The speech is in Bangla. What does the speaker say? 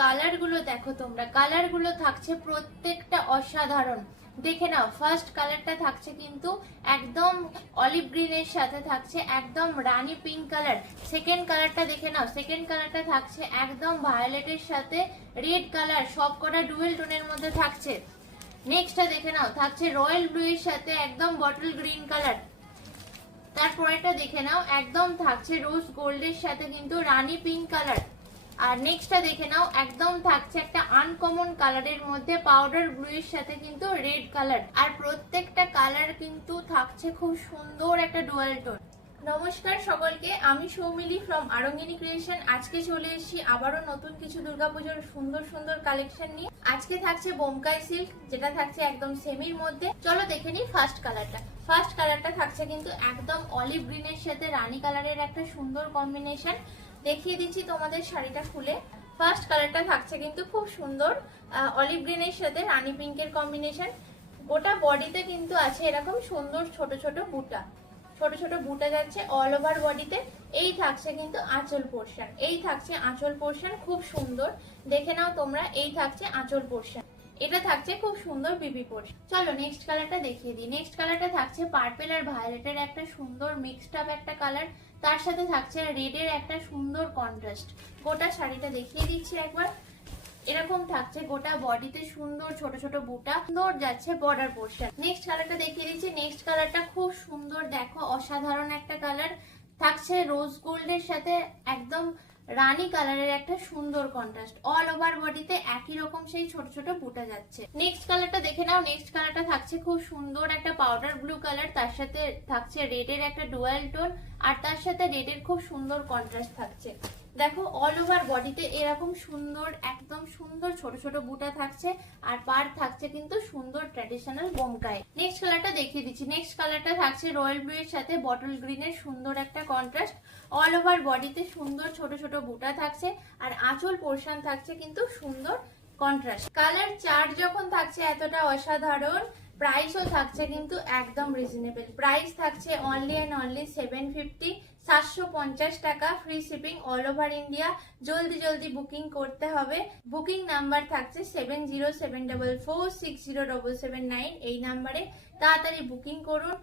কালার গুলো দেখো তোমরা, কালার গুলো থাকছে প্রত্যেকটা অসাধারণ। দেখে নাও, ফার্স্ট কালারটা থাকছে কিন্তু একদম অলিভ গ্রিনের সাথে থাকছে একদম রানী পিঙ্ক কালার। সেকেন্ড কালারটা দেখে নাও, সেকেন্ড কালারটা থাকছে একদম ভায়োলেটের সাথে রেড কালার, সব কটা ডুয়েল টোনের মধ্যে থাকছে। নেক্সটটা দেখে নাও, থাকছে রয়্যাল ব্লু এর সাথে একদম বটল গ্রিন কালার। তারপরেটা দেখে নাও, একদম থাকছে রোজ গোল্ডের সাথে কিন্তু রানী পিঙ্ক কালার। আর নেক্সটটা দেখে নাও, একদম থাকছে একটা আনকমন কালারের মধ্যে পাউডার ব্লু এর সাথে কিন্তু রেড কালার। আর প্রত্যেকটা কালার কিন্তু থাকছে খুব সুন্দর একটা ডুয়াল টোন। নমস্কার সকলকে, আমি সৌমিলি ফ্রম আরঙ্গিনী ক্রিয়েশন। আজকে চলে এসেছি আবারও নতুন কিছু দুর্গাপুজোর সুন্দর সুন্দর কালেকশন নিয়ে। আজকে থাকছে বোমকাই সিল্ক, যেটা থাকছে একদম সেমির মধ্যে। চলো দেখে নিই ফার্স্ট কালারটা। ফার্স্ট কালারটা থাকছে কিন্তু একদম অলিভ গ্রিনের সাথে রানী কালারের একটা সুন্দর কম্বিনেশন। দেখিয়ে দিচ্ছি তোমাদের শাড়িটা খুলে। ফার্স্ট কালারটা থাকছে কিন্তু খুব সুন্দর অলিভ গ্রিনের সাথে রানী পিঙ্কের কম্বিনেশন। গোটা বডিতে কিন্তু আছে এরকম সুন্দর ছোট ছোট বুটা, ছোট ছোট বুটা যাচ্ছে অল ওভার বডিতে। এই থাকছে কিন্তু আঁচল পোর্শন, এই থাকছে আঁচল পোর্শন, খুব সুন্দর। দেখে নাও তোমরা, এই থাকছে আঁচল পোর্শন, এটা থাকছে খুব সুন্দর বিবি পোর্শন। চলো নেক্সট কালারটা দেখিয়ে দিই। নেক্সট কালারটা থাকছে পার্পেল আর ভায়োলেটের একটা সুন্দর মিক্সড আপ একটা কালার, তার সাথে থাকছে রেডের একটা সুন্দর কন্ট্রাস্ট। গোটা শাড়িটা দেখিয়ে দিচ্ছি একবার। এরকম থাকছে গোটা বডিতে সুন্দর ছোট ছোট বুটা, সুন্দর যাচ্ছে বর্ডার পোর্শন। নেক্সট কালারটা দেখিয়ে দিচ্ছি। নেক্সট কালারটা খুব সুন্দর, দেখো অসাধারণ একটা কালার, থাকছে রোজ গোল্ডের সাথে একদম রানী কালারের একটা সুন্দর কন্ট্রাস্ট। অল ওভার বডিতে একই রকম সেই ছোট ছোট বুটা যাচ্ছে। নেক্সট কালারটা দেখে নাও। নেক্সট কালারটা থাকছে খুব সুন্দর একটা পাউডার ব্লু কালার, তার সাথে থাকছে রেডের একটা ডুয়াল টোন, আর তার সাথে রেডের খুব সুন্দর কন্ট্রাস্ট থাকছে। দেখো অল ওভার বডিতে এরকম সুন্দর একদম সুন্দর ছোট ছোট বুটা থাকছে, আর পার থাকছে কিন্তু সুন্দর ট্র্যাডিশনাল বোমকাই। নেক্সট কালারটা দেখিয়ে দিচ্ছি। নেক্সট কালারটা থাকছে রয়্যাল ব্লু এর সাথে বটল গ্রিনের সুন্দর একটা কন্ট্রাস্ট। অল ওভার বডিতে সুন্দর ছোট ছোট বুটা থাকছে, আর আঁচল পোর্শন থাকছে কিন্তু সুন্দর কন্ট্রাস্ট। কালার চার্ট যখন থাকছে এতটা অসাধারণ, প্রাইসও থাকছে কিন্তু একদম রিজনেবল। প্রাইস থাকছে অনলি অ্যান্ড অনলি 750, 750 টাকা, free shipping all over India. জলদি জলদি বুকিং করতে হবে। বুকিং নাম্বার থাকছে 7074460779, এই নাম্বারে তাড়াতাড়ি বুকিং করুন।